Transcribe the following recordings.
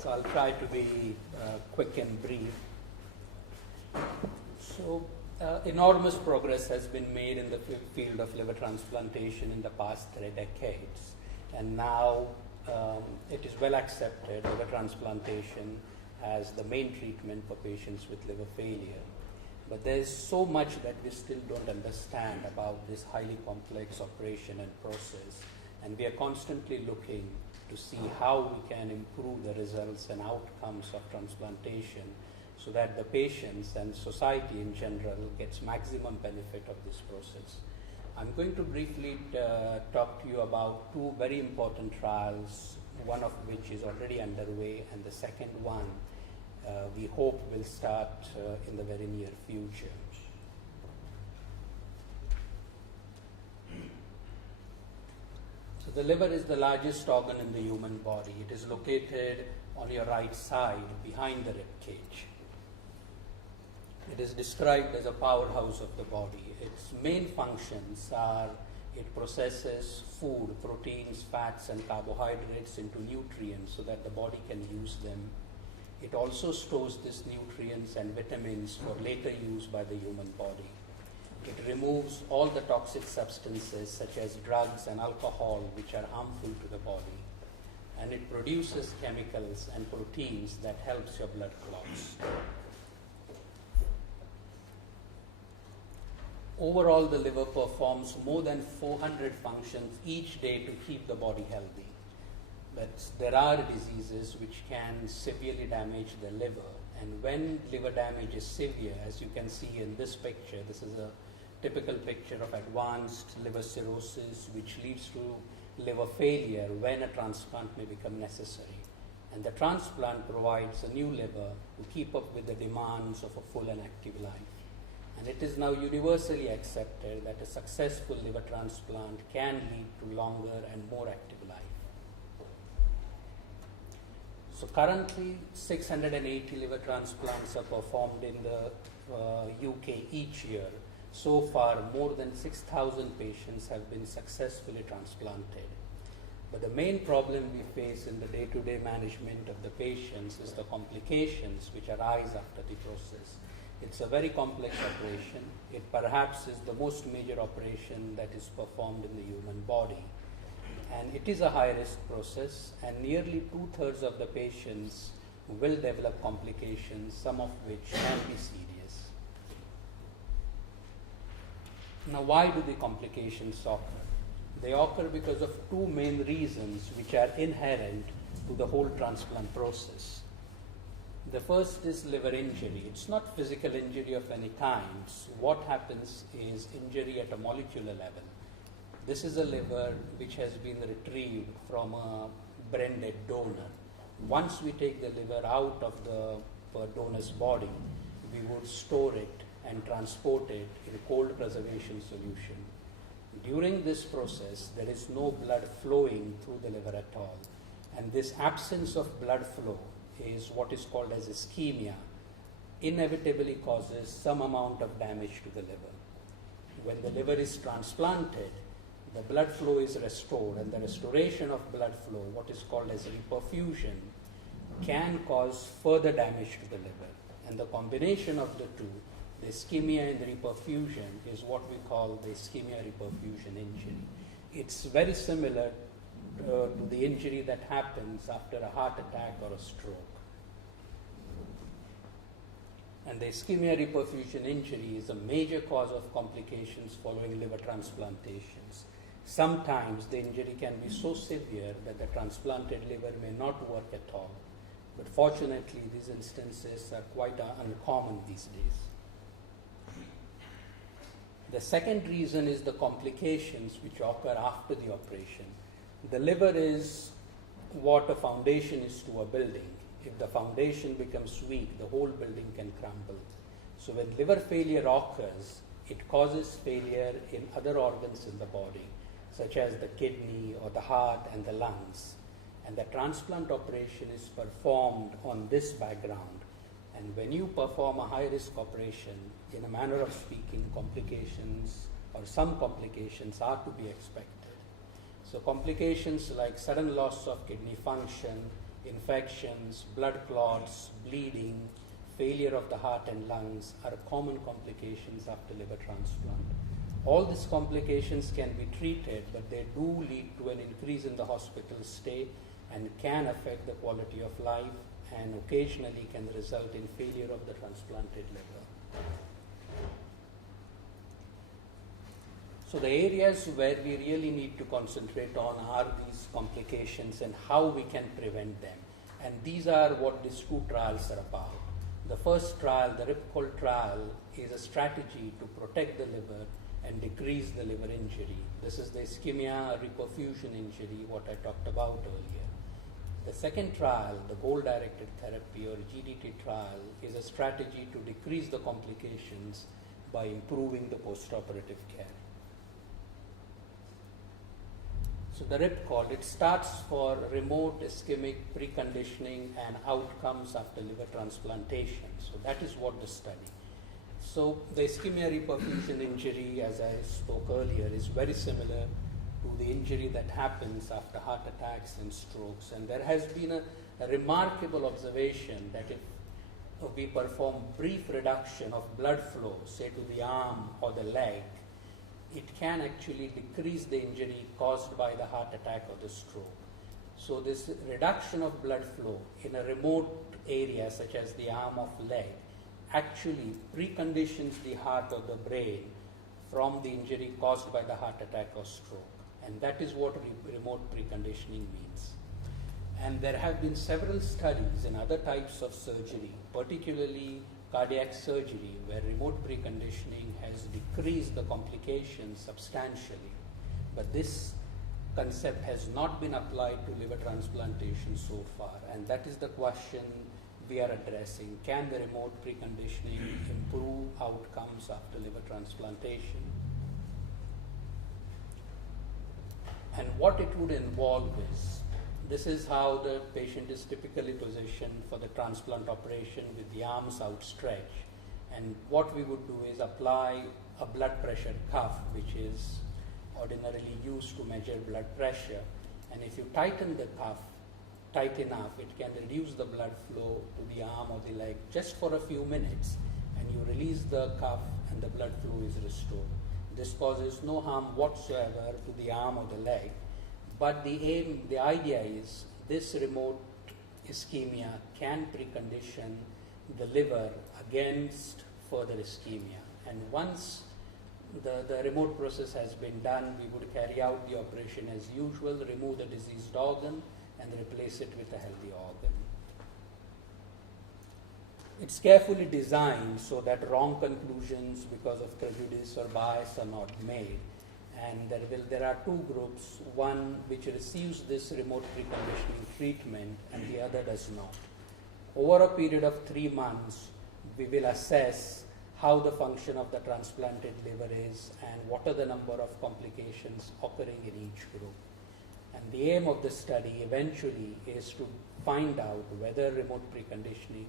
So I'll try to be quick and brief. So enormous progress has been made in the field of liver transplantation in the past 3 decades, and now it is well accepted liver transplantation as the main treatment for patients with liver failure. But there is so much that we still don't understand about this highly complex operation and process, and we are constantly looking to see how we can improve the results and outcomes of transplantation so that the patients and society in general gets maximum benefit of this process. I'm going to briefly talk to you about 2 very important trials, one of which is already underway, and the second one we hope will start in the very near future. So the liver is the largest organ in the human body. It is located on your right side behind the rib cage. It is described as a powerhouse of the body. Its main functions are it processes food, proteins, fats and carbohydrates into nutrients so that the body can use them. It also stores these nutrients and vitamins for later use by the human body. It removes all the toxic substances such as drugs and alcohol which are harmful to the body. And it produces chemicals and proteins that helps your blood clots. Overall, the liver performs more than 400 functions each day to keep the body healthy. But there are diseases which can severely damage the liver. And when liver damage is severe, as you can see in this picture, this is a typical picture of advanced liver cirrhosis, which leads to liver failure when a transplant may become necessary. And the transplant provides a new liver to keep up with the demands of a full and active life. And it is now universally accepted that a successful liver transplant can lead to longer and more active life. So currently, 680 liver transplants are performed in the UK each year. So far, more than 6,000 patients have been successfully transplanted. But the main problem we face in the day-to-day management of the patients is the complications which arise after the process. It's a very complex operation. It perhaps is the most major operation that is performed in the human body. And it is a high-risk process, and nearly 2/3 of the patients will develop complications, some of which can be serious. Now, why do the complications occur? They occur because of 2 main reasons which are inherent to the whole transplant process. The first is liver injury. It's not physical injury of any kind. What happens is injury at a molecular level. This is a liver which has been retrieved from a brain-dead donor. Once we take the liver out of the donor's body, we would store it and transport it in a cold preservation solution. During this process, there is no blood flowing through the liver at all. And this absence of blood flow is what is called as ischemia, inevitably causes some amount of damage to the liver. When the liver is transplanted, the blood flow is restored, and the restoration of blood flow, what is called as reperfusion, can cause further damage to the liver. And the combination of the two, the ischemia and the reperfusion, is what we call the ischemia-reperfusion injury. It's very similar to the injury that happens after a heart attack or a stroke. And the ischemia-reperfusion injury is a major cause of complications following liver transplantations. Sometimes the injury can be so severe that the transplanted liver may not work at all. But fortunately, these instances are quite uncommon these days. The second reason is the complications which occur after the operation. The liver is what a foundation is to a building. If the foundation becomes weak, the whole building can crumble. So when liver failure occurs, it causes failure in other organs in the body, such as the kidney or the heart and the lungs. And the transplant operation is performed on this background. And when you perform a high-risk operation, in a manner of speaking, complications or some complications are to be expected. So complications like sudden loss of kidney function, Infections, blood clots, bleeding, failure of the heart and lungs are common complications after liver transplant. All these complications can be treated, but they do lead to an increase in the hospital stay and can affect the quality of life, and occasionally can result in failure of the transplanted liver. So the areas where we really need to concentrate on are these complications and how we can prevent them. And these are what these two trials are about. The first trial, the RIPCOL trial, is a strategy to protect the liver and decrease the liver injury. This is the ischemia reperfusion injury, what I talked about earlier. The second trial, the goal-directed therapy or GDT trial, is a strategy to decrease the complications by improving the postoperative care. So the RIPCOL, it starts for remote ischemic preconditioning and outcomes after liver transplantation. So that is what the study. So the ischemia reperfusion injury, as I spoke earlier, is very similar to the injury that happens after heart attacks and strokes. And there has been a remarkable observation that if we perform brief reduction of blood flow, say to the arm or the leg, it can actually decrease the injury caused by the heart attack or the stroke. So this reduction of blood flow in a remote area such as the arm or leg actually preconditions the heart or the brain from the injury caused by the heart attack or stroke. And that is what remote preconditioning means. And there have been several studies in other types of surgery, particularly cardiac surgery, where remote preconditioning has decreased the complications substantially. But this concept has not been applied to liver transplantation so far, and that is the question we are addressing. Can the remote preconditioning improve outcomes after liver transplantation? And what it would involve is, this is how the patient is typically positioned for the transplant operation with the arms outstretched. And what we would do is apply a blood pressure cuff, which is ordinarily used to measure blood pressure. And if you tighten the cuff tight enough, it can reduce the blood flow to the arm or the leg just for a few minutes. And you release the cuff and the blood flow is restored. This causes no harm whatsoever to the arm or the leg. But the idea is this remote ischemia can precondition the liver against further ischemia. And once the remote process has been done, we would carry out the operation as usual, remove the diseased organ and replace it with a healthy organ. It's carefully designed so that wrong conclusions because of prejudice or bias are not made. And there are two groups, one which receives this remote preconditioning treatment and the other does not. Over a period of 3 months, we will assess how the function of the transplanted liver is and what are the number of complications occurring in each group. And the aim of the study eventually is to find out whether remote preconditioning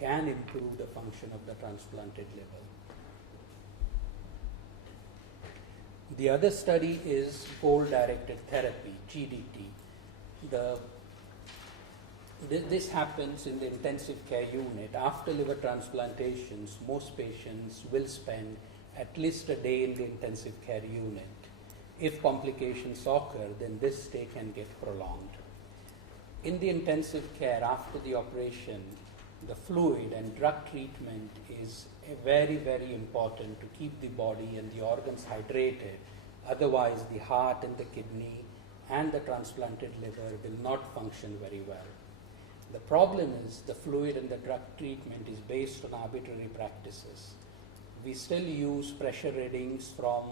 can improve the function of the transplanted liver. The other study is goal-directed therapy, GDT. This happens in the intensive care unit. After liver transplantations, most patients will spend at least a day in the intensive care unit. If complications occur, then this stay can get prolonged. In the intensive care after the operation, the fluid and drug treatment is very, very important to keep the body and the organs hydrated. Otherwise, the heart and the kidney and the transplanted liver will not function very well. The problem is the fluid and the drug treatment is based on arbitrary practices. We still use pressure readings from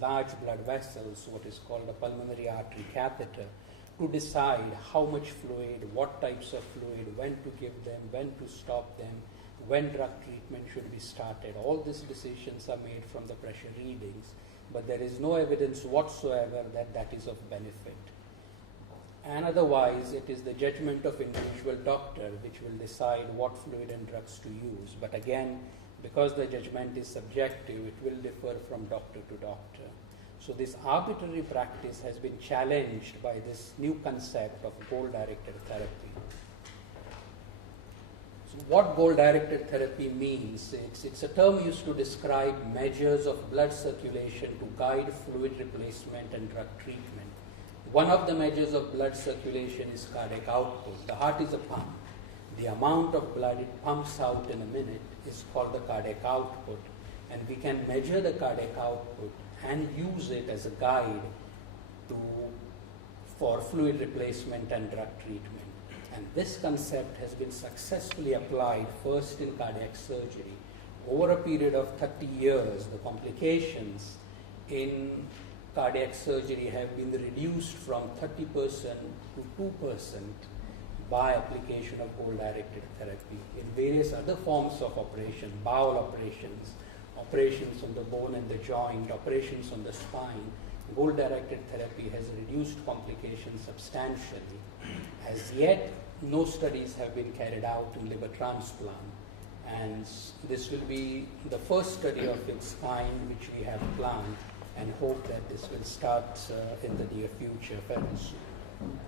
large blood vessels, what is called a pulmonary artery catheter, to decide how much fluid, what types of fluid, when to give them, when to stop them, when drug treatment should be started. All these decisions are made from the pressure readings, but there is no evidence whatsoever that that is of benefit. And otherwise, it is the judgment of individual doctor which will decide what fluid and drugs to use. But again, because the judgment is subjective, it will differ from doctor to doctor. So this arbitrary practice has been challenged by this new concept of goal-directed therapy. What goal-directed therapy means, it's a term used to describe measures of blood circulation to guide fluid replacement and drug treatment. One of the measures of blood circulation is cardiac output. The heart is a pump. The amount of blood it pumps out in a minute is called the cardiac output. And we can measure the cardiac output and use it as a guide for fluid replacement and drug treatment. And this concept has been successfully applied first in cardiac surgery. Over a period of 30 years, the complications in cardiac surgery have been reduced from 30% to 2% by application of goal-directed therapy. In various other forms of operation, bowel operations, operations on the bone and the joint, operations on the spine, goal-directed therapy has reduced complications substantially. As yet, no studies have been carried out in liver transplant, and this will be the first study of its kind which we have planned, and hope that this will start in the near future very soon.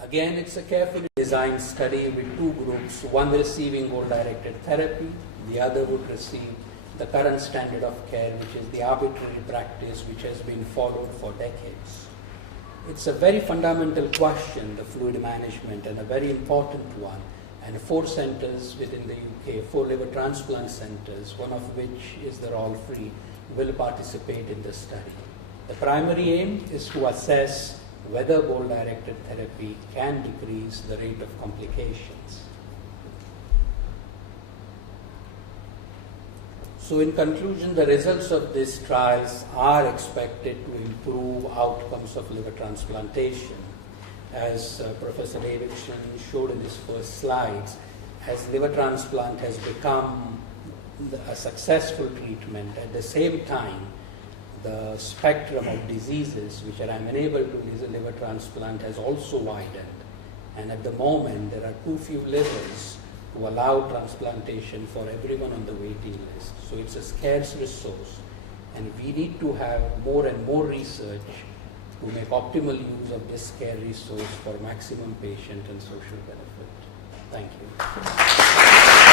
Again, it's a carefully designed study with two groups, one receiving goal-directed therapy, the other would receive the current standard of care, which is the arbitrary practice which has been followed for decades. It's a very fundamental question, the fluid management, and a very important one. And 4 centers within the UK, 4 liver transplant centers, one of which is the Royal Free, will participate in the study. The primary aim is to assess whether goal-directed therapy can decrease the rate of complications. So in conclusion, the results of these trials are expected to improve outcomes of liver transplantation. As Professor Davidson showed in his first slides, as liver transplant has become a successful treatment, at the same time, the spectrum of diseases which are amenable to liver transplant has also widened. And at the moment, there are too few livers to allow transplantation for everyone on the waiting list. So it's a scarce resource, and we need to have more and more research to make optimal use of this scarce resource for maximum patient and social benefit. Thank you.